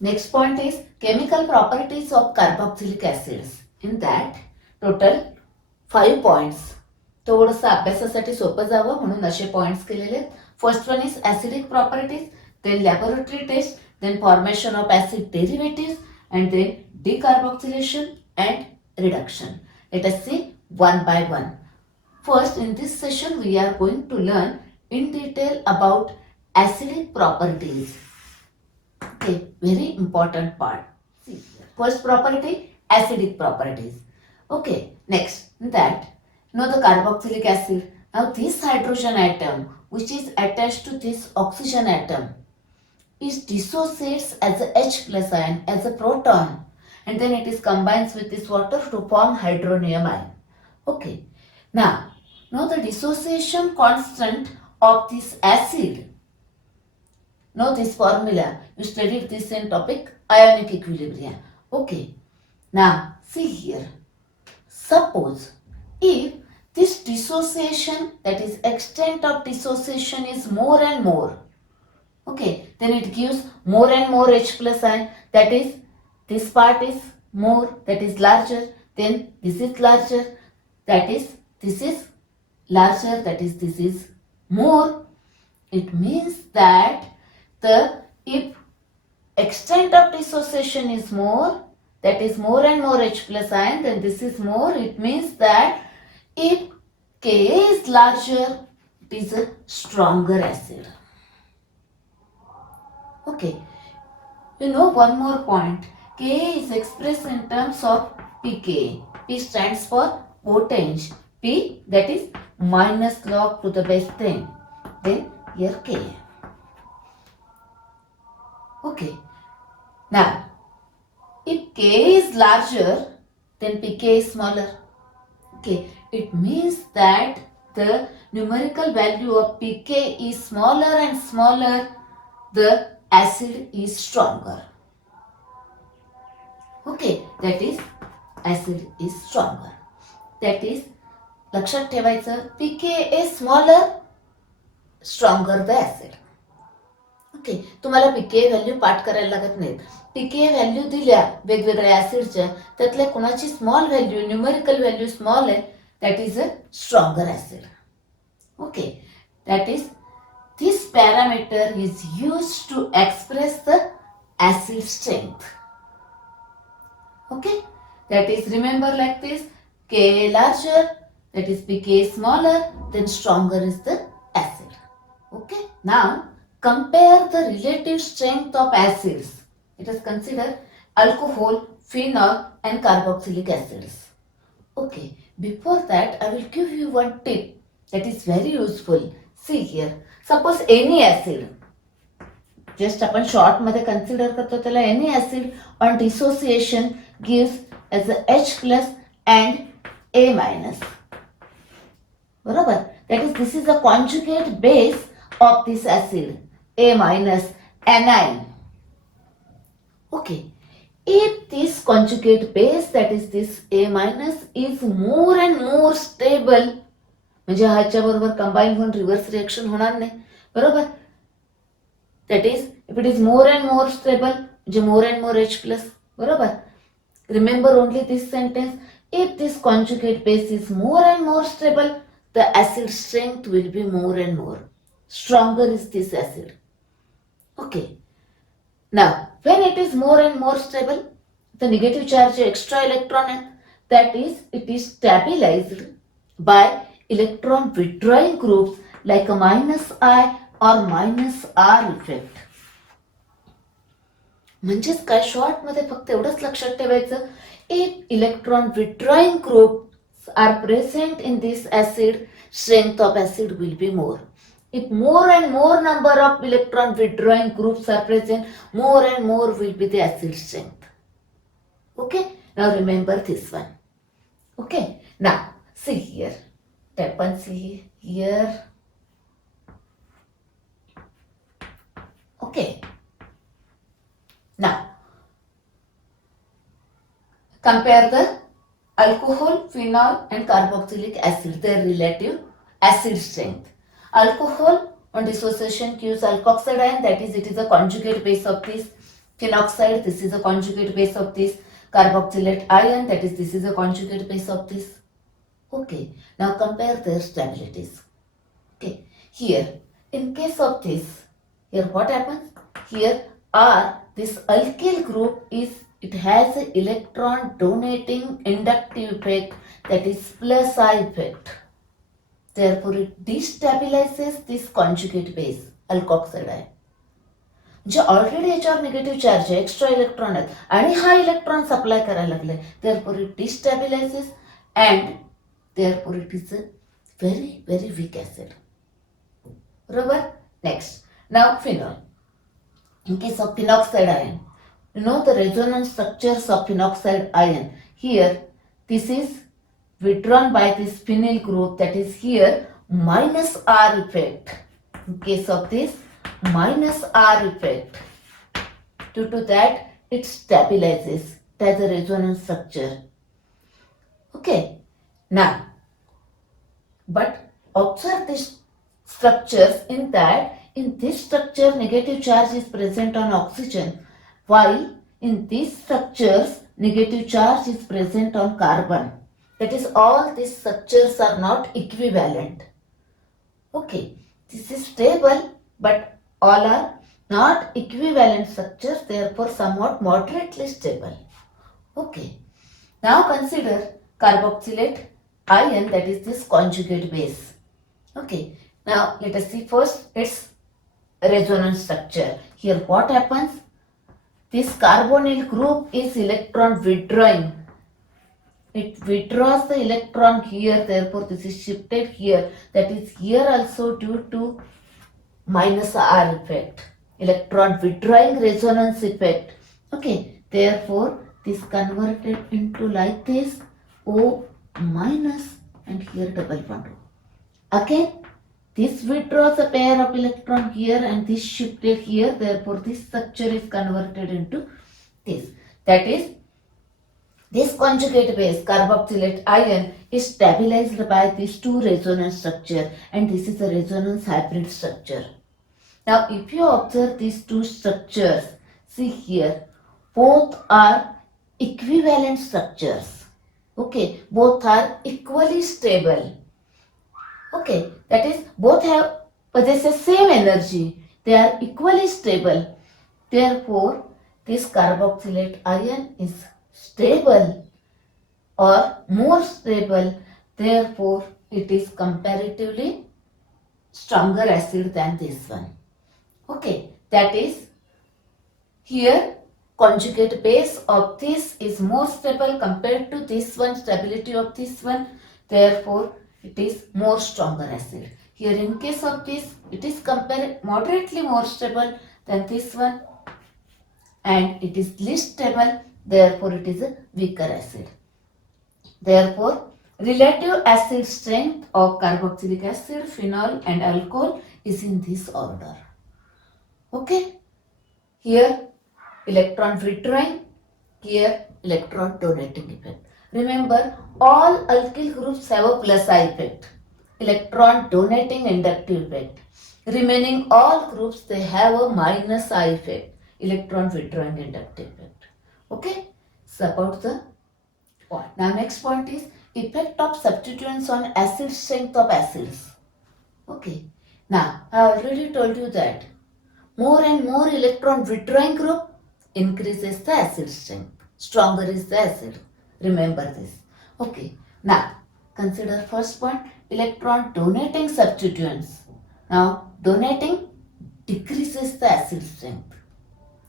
Next point is chemical properties of carboxylic acids. In that total 5 points. थोडंसं अभ्यासासाठी सोपं जावं म्हणून असे पॉइंट्स केलेले आहेत. First one is acidic properties, then laboratory test, then formation of acid derivatives and then decarboxylation and reduction. Let us see one by one. First, in this session, we are going to learn in detail about acidic properties. Okay, very important part. See, first property, acidic properties. Okay, next, that, the carboxylic acid. Now, this hydrogen atom, which is attached to this oxygen atom, is dissociates as a H plus ion, as a proton, and then it is combines with this water to form hydronium ion. Okay, now the dissociation constant of this acid. Know this formula. You studied this in topic ionic equilibrium. Okay. Now see here. Suppose if this dissociation, that is extent of dissociation, is more and more. Okay. Then it gives more and more H plus ion. That is, this part is more, that is larger. Then this is larger. That is, this is larger. That is, this is more. It means that if extent of dissociation is more, that is more and more H plus ion, then this is more. It means that if Ka is larger, it is a stronger acid. Okay. You know one more point. Ka is expressed in terms of pKa. P stands for potential. P, that is minus log to the base 10. Then here Ka. Okay. Now, if Ka is larger, then pK is smaller. Okay. It means that the numerical value of pK is smaller and smaller, the acid is stronger. Okay. That is, acid is stronger. That is, लक्षात ठेवायचं, pK is smaller, stronger the acid. Okay, तुम्हाला पीके value पाठ करायला लागत नाहीत. पीके value दिल्या वेगवेगळ्या ऍसिडच्या, त्यातल्या कोणाची small value, numerical value small आहे, that is a stronger acid. Okay, that is this parameter is use to express the acid strength. Okay, that is remember like this, K larger, that is pK smaller, then stronger is the acid. Okay, now compare the relative strength of acids. Let us consider alcohol, phenol and carboxylic acids. Okay, before that I will give you one tip that is very useful. See here, suppose any acid, just आपण short मध्ये consider करतो त्याला, any acid on dissociation gives as a H plus and A minus. बरोबर? That is, this is a conjugate base of this acid. A minus anion. Okay, if this conjugate base, that is this A minus, is more and more stable, म्हणजे ह्याच्या बरोबर combine होऊन reverse reaction होणार नाही, बरोबर? That is, if it is more and more stable, म्हणजे more and more H plus, बरोबर? Remember only this sentence, if this conjugate base is more and more stable, the acid strength will be more and more. Stronger is this acid. Okay. Now, when it is more and more stable, the negative charge extra electron, that is, it is stabilized by electron withdrawing groups like a minus I or minus R effect. म्हणजेच काय, short मध्ये फक्त एवढंच लक्षात ठेवायचं, if electron withdrawing groups are present in this acid, strength of acid will be more. If more and more number of electron withdrawing groups are present, more and more will be the acid strength. Okay, now remember this one. Okay, now see here, tap and see here. Okay, now compare the alcohol, phenol and carboxylic acid, their relative acid strength. Alcohol on dissociation gives alkoxide ion, that is, it is a conjugate base of this Phenoxide, this is a conjugate base of this. Carboxylate ion, that is, this is a conjugate base of this. Okay, now compare their stabilities. Okay, here, in case of this, here what happens? Here R, this alkyl group it has an electron donating inductive effect, that is plus I effect. Therefore, it destabilizes this conjugate base, alkoxide ion. जे already याच्यावर negative charge आहे, extra electron आहेत आणि हा electron supply करायला लागले, therefore it destabilises and therefore it is a very very weak acid. बरोबर. Next, नाव phenol. In case of phenoxide ion, you know the resonance structures of phenoxide ion. Here, this is withdrawn by this phenyl group, that is here minus R effect. In case of this, minus R effect. Due to that, it stabilizes. It has a resonance structure. Okay. Now, but observe this structures in that in this structure negative charge is present on oxygen, while in these structures negative charge is present on carbon. That is, all these structures are not equivalent. Okay, this is stable, but all are not equivalent structures, therefore somewhat moderately stable. Okay, now consider carboxylate ion, that is this conjugate base. Okay, now let us see first its resonance structure. Here what happens? This carbonyl group is electron withdrawing. It withdraws the electron here, therefore this is shifted here. That is here also due to minus R effect, electron withdrawing resonance effect. Okay, therefore this converted into like this O minus and here double bond. Again, this withdraws a pair of electron here and this shifted here, therefore this structure is converted into this. That is, this conjugate base carboxylate ion is stabilized by these two resonance structure, and this is a resonance hybrid structure. Now if you observe these two structures, see here, both are equivalent structures. Okay, both are equally stable. Okay, that is, both have possess the same energy, they are equally stable. Therefore, this carboxylate ion is stable or more stable, therefore it is comparatively stronger acid than this one. Okay, that is, here conjugate base of this is more stable compared to this one, stability of this one, therefore it is more stronger acid. Here in case of this, it is moderately more stable than this one, and it is least stable, therefore it is a weaker acid. Therefore, relative acid strength of carboxylic acid, phenol and alcohol is in this order. Okay, here electron withdrawing, here electron donating effect. Remember, all alkyl groups have a plus I effect, electron donating inductive effect. Remaining all groups, they have a minus I effect, electron withdrawing inductive effect. Okay, so about the point. Now next point is effect of substituents on acid strength of acids. Okay, now I already told you that more and more electron withdrawing group increases the acid strength, stronger is the acid. Remember this. Okay, now consider first point, electron donating substituents. Now donating decreases the acid strength.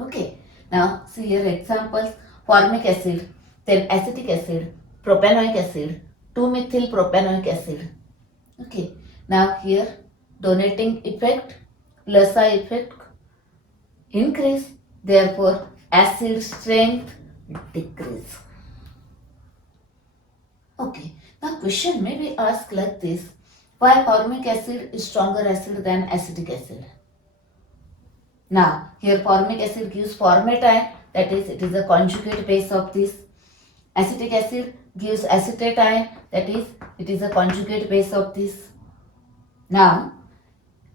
Okay, now see here examples: formic acid, then acetic acid, propanoic acid, 2-methyl-propanoic acid. Okay, now here donating effect plus I effect increase, therefore acid strength decrease. Okay, now question may be asked like this: why formic acid is stronger acid than acetic acid? Now here formic acid gives formate ion, that is, it is a conjugate base of this. Acetic acid gives acetate ion, that is, it is a conjugate base of this. Now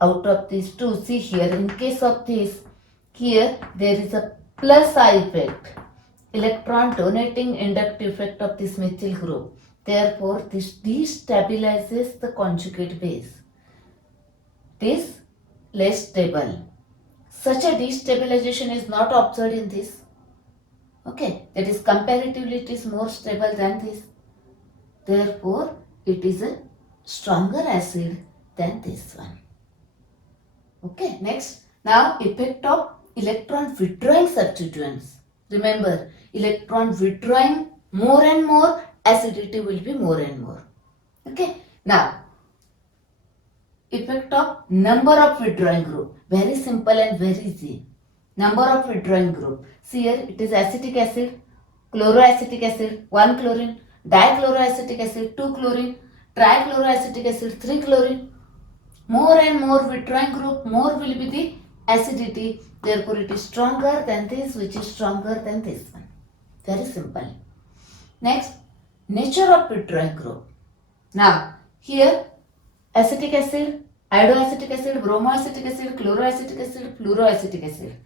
out of these two, see here in case of this, here there is a plus I effect, electron donating inductive effect of this methyl group. Therefore, this destabilizes the conjugate base. It is less stable. Such a destabilization is not observed in this. Okay, that is comparatively it is more stable than this. Therefore, it is a stronger acid than this one. Okay, next. Now, effect of electron withdrawing substituents. Remember, electron withdrawing more and more, acidity will be more and more. Okay, now, effect of number of withdrawing group. Very simple and very easy. Number of withdrawing group. See here, it is acetic acid, chloroacetic acid, 1 chlorine, dichloroacetic acid, 2 chlorine, trichloroacetic acid, 3 chlorine. More and more withdrawing group, more will be the acidity. Therefore, it is stronger than this, which is stronger than this one. Very simple. Next, nature of withdrawing group. Now, here acetic acid, iodoacetic acid, bromoacetic acid, chloroacetic acid, fluoroacetic acid.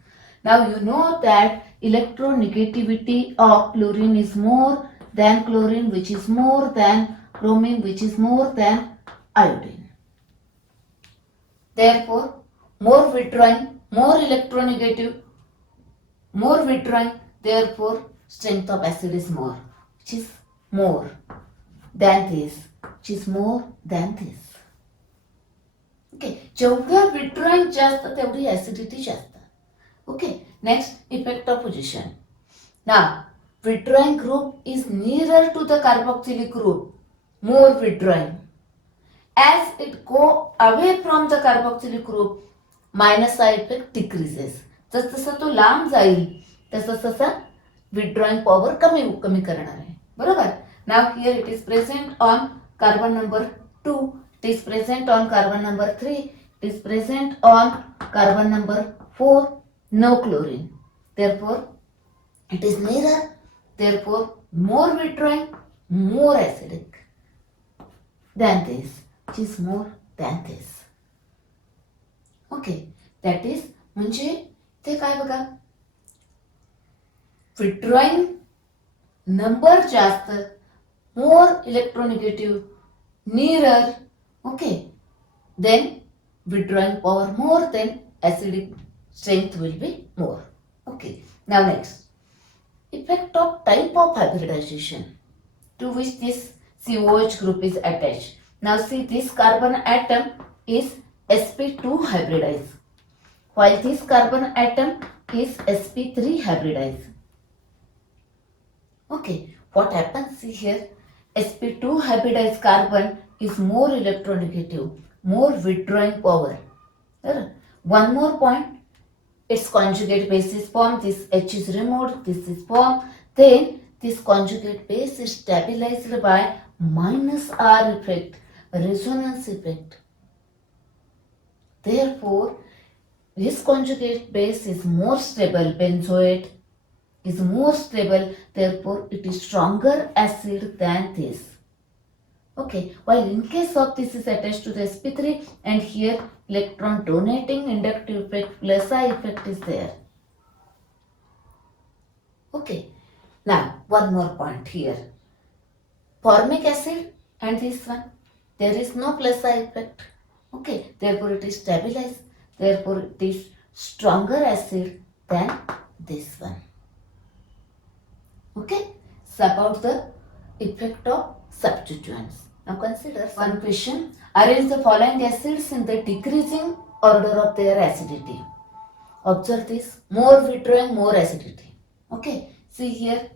Now, you know that electronegativity of chlorine is more than chlorine, which is more than bromine, which is more than iodine. Therefore, more withdrawing, more electronegative, more withdrawing, therefore strength of acid is more, which is more than this, which is more than this. Okay, जेवढं withdrawing जास्त तेवढी acidity जास्त. Okay, next, effect of position. Now, withdrawing group is nearer to the carboxylic group, more withdrawing. As it go away from the carboxylic group, minus I effect decreases. जसजसा तो लांब जाईल तसतसा withdrawing power कमी करणार आहे. बरोबर? Now here it is present on carbon number 2, it is present on carbon number 3, it is present on carbon number 4, no chlorine. Therefore, it is nearer, therefore more withdrawing, more acidic than this, which is more than this. Okay, that is म्हणजे ते काय बघा, withdrawing number जास्त, more electronegative, nearer, okay, then withdrawing power more, then acidic strength will be more. Okay, now next, effect of type of hybridization to which this COH group is attached. Now see, this carbon atom is sp2 hybridized, while this carbon atom is sp3 hybridized. Okay, what happens? See here, sp2 hybridized carbon is more electronegative, more withdrawing power. One more point, its conjugate base is formed, this H is removed, this is formed, then this conjugate base is stabilized by minus R effect, resonance effect. Therefore, this conjugate base is more stable, benzoate is more stable, therefore it is stronger acid than this. Okay, while in case of this is attached to the sp3 and here electron donating inductive effect plus I effect is there. Okay, now one more point here. Formic acid and this one, there is no plus I effect. Okay, therefore it is stabilized, therefore it is stronger acid than this one. Okay, so about the effect of substituents. Now consider one question. Arrange the following acids in the decreasing order of their acidity. Observe this, more withdrawing, more acidity. Okay, see here,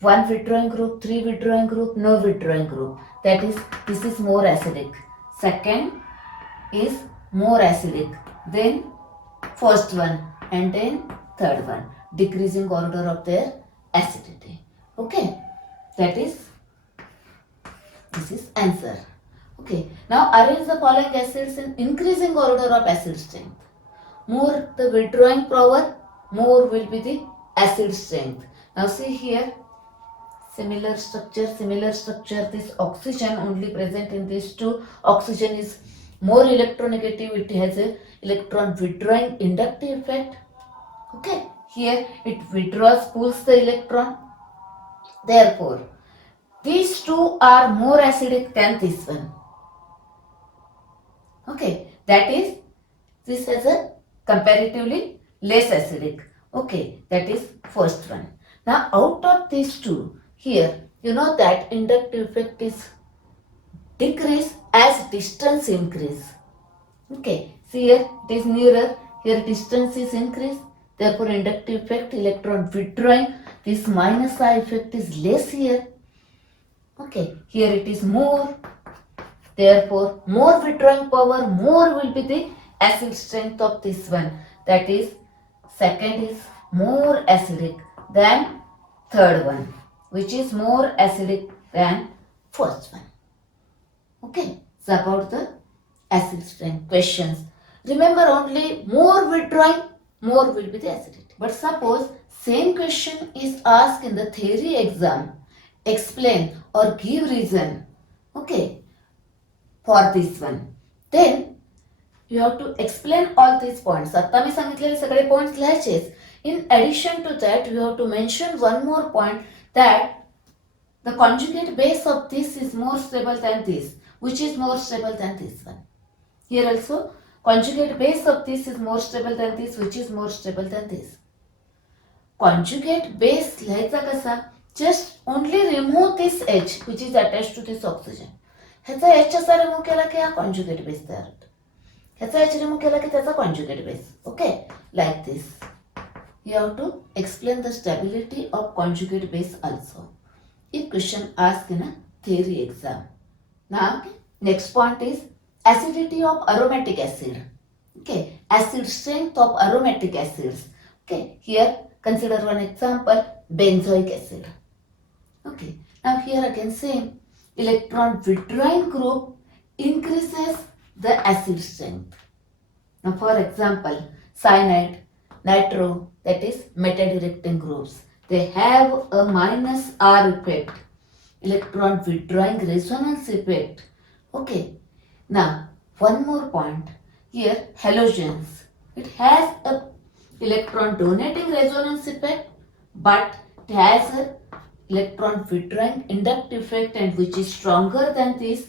1 withdrawing group, 3 withdrawing group, no withdrawing group. That is, this is more acidic. Second is more acidic. Then first one and then third one. Decreasing order of their acidity. Okay, that is, this is answer. Okay, now arrange the following acids in increasing order of acid strength. More the withdrawing power, more will be the acid strength. Now see here, similar structure, this oxygen only present in these two. Oxygen is more electronegative, it has a electron withdrawing inductive effect. Okay, Here it withdraws, pulls the electron. Therefore, these two are more acidic than this one. Okay, that is, this has a comparatively less acidic. Okay, that is first one. Now out of these two, here you know that inductive effect is decrease as distance increase. Okay, see here it is nearer, here distance is increased, therefore inductive effect, electron withdrawing, this minus I effect is less here. Okay, here it is more, therefore more withdrawing power, more will be the acid strength of this one. That is, second is more acidic than third one, which is more acidic than first one. Okay, so about the acid strength questions. Remember, only more withdrawing, more will be the acidity. But suppose same question is asked in the theory exam, explain or give reason, okay, for this one. Then you have to explain all these points. आता मी सांगितलेले सगळे points लिहायचेच. In addition to that, you have to mention one more point, that the conjugate base of this is more stable than this. Which is more stable than this one? Here also, conjugate base of this is more stable than this, which is more stable than this. Conjugate base लिहायचा कसा? Just only remove this H which is attached to this oxygen. ह्याचा H असा remove केला की हा conjugate base तयार होतो. ह्याचा H रिमूव्ह केला की त्याचा conjugate base. Okay, like this. You have to explain the stability of conjugate base also. If question asked in a theory exam. Now, next point is acidity of aromatic acid. Okay, acid strength of aromatic acids. Okay, here consider one example, benzoic acid. Okay, now here again same, electron withdrawing group increases the acid strength. Now for example, cyanide, nitro, that is metadirecting groups. They have a minus R effect, electron withdrawing resonance effect. Okay, now one more point, here halogens. It has a electron donating resonance effect, but it has a electron withdrawing inductive effect, and which is stronger than this.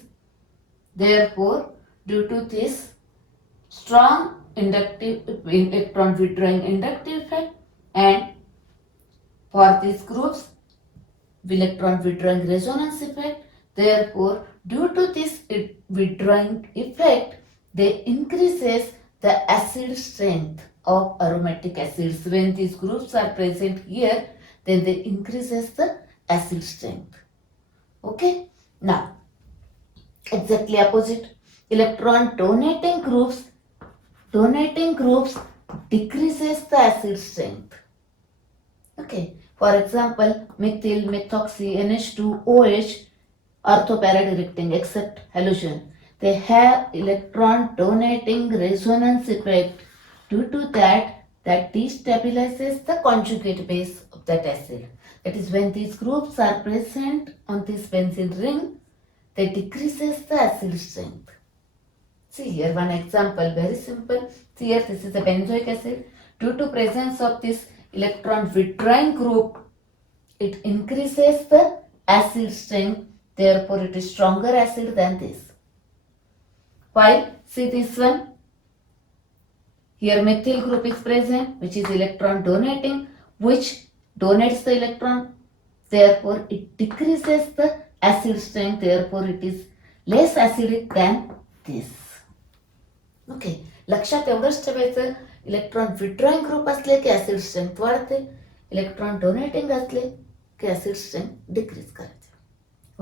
Therefore, due to this strong inductive electron withdrawing inductive effect, and for these groups electron withdrawing resonance effect, therefore due to this withdrawing effect, they increases the acid strength of aromatic acids. When these groups are present here, then they increases the acid strength. Okay, now exactly opposite, electron donating groups decreases the acid strength. Okay, for example, methyl, methoxy, NH2OH, orthoparadirecting except halogen. They have electron donating resonance effect. Due to that destabilizes the conjugate base of that acid. That is, when these groups are present on this benzene ring, they decreases the acid strength. See here one example, very simple. See here, this is a benzoic acid. Due to presence of this electron withdrawing group, it increases the acid strength, therefore it is stronger acid than this. While see this one, here methyl group is present, which is electron donating, which donates the electron, therefore it decreases the acid strength, therefore it is less acidic than this. Okay, लक्षात एवढंच ठेवायचं, electron withdrawing group असले की acid strength वाढते, electron donating असले की acid strength decrease करायचे.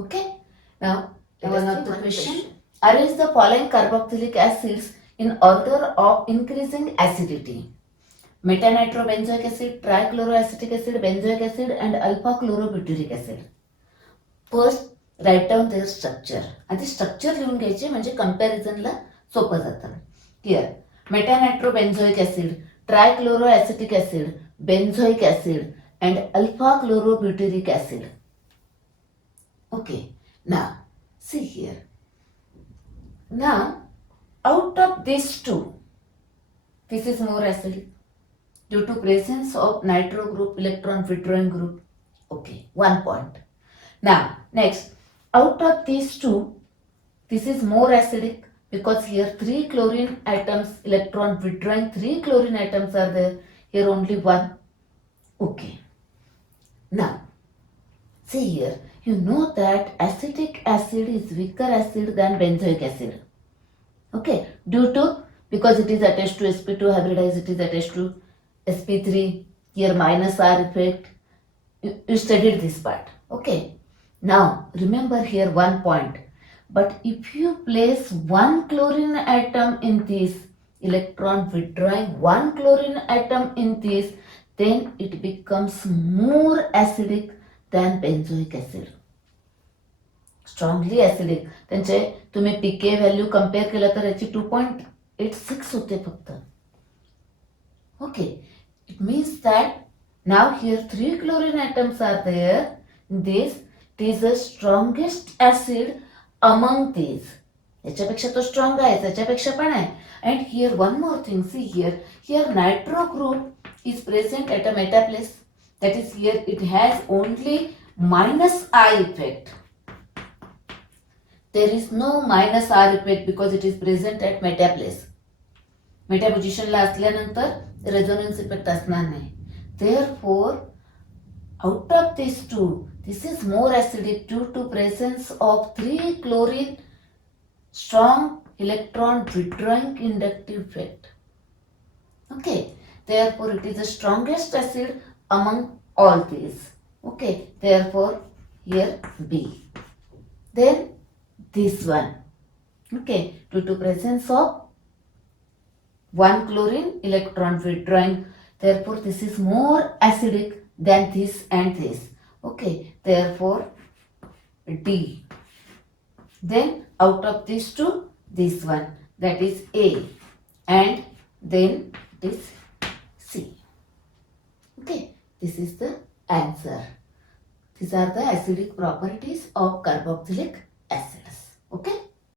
Okay, now one of the question, arrange the following carboxylic acids in order of increasing acidity: metanitrobenzoic acid, trichloroacetic acid, benzoic acid and alpha chlorobutyric acid. First write down their structure. आधी structure लिहून घ्यायचे म्हणजे कंपॅरिझनला सोपं जातं. Here, metanitrobenzoic acid, trichloroacetic acid, benzoic acid and alpha chlorobutyric acid. Okay, now see here. Now out of these two, this is more acidic, due to presence of nitro group, electron withdrawing group. Okay, 1 point. Now, next, out of these two, this is more acidic because here 3 chlorine atoms, electron withdrawing 3 chlorine atoms are there. Here only 1. Okay. Now, see here, you know that acetic acid is weaker acid than benzoic acid. Okay, due to, because it is attached to sp2 hybridized, it is attached to sp3, here minus R effect. You studied this part. Okay. Now, remember here 1 point. But if you place 1 chlorine atom in this, electron withdrawing 1 chlorine atom in this, then it becomes more acidic than benzoic acid. Strongly acidic. त्यांचे तुम्ही pK value compare केलं तर याची 2.86 होते फक्त. Okay, it means that now here 3 chlorine atoms are there. This is the strongest acid among these. याच्यापेक्षा तो strong आहे, त्याच्यापेक्षा पण आहे. And here one more thing, see here nitro group is present at a metaplace. That is here it has only minus I effect. There is no minus R effect because it is present at metaplace. Meta पोझिशनला असल्यानंतर resonance effect असणार नाही. Therefore, out of these two, this is more acidic due to presence of 3 chlorine strong electron withdrawing inductive effect. Okay, therefore it is the strongest acid among all these. Okay, therefore here B. Then this one. Okay, due to presence of 1 chlorine electron withdrawing, therefore this is more acidic than this and this. Okay, therefore D. Then out of these two, this one, that is A, and then this C. Okay, this is the answer. These are the acidic properties of carboxylic acids. Okay.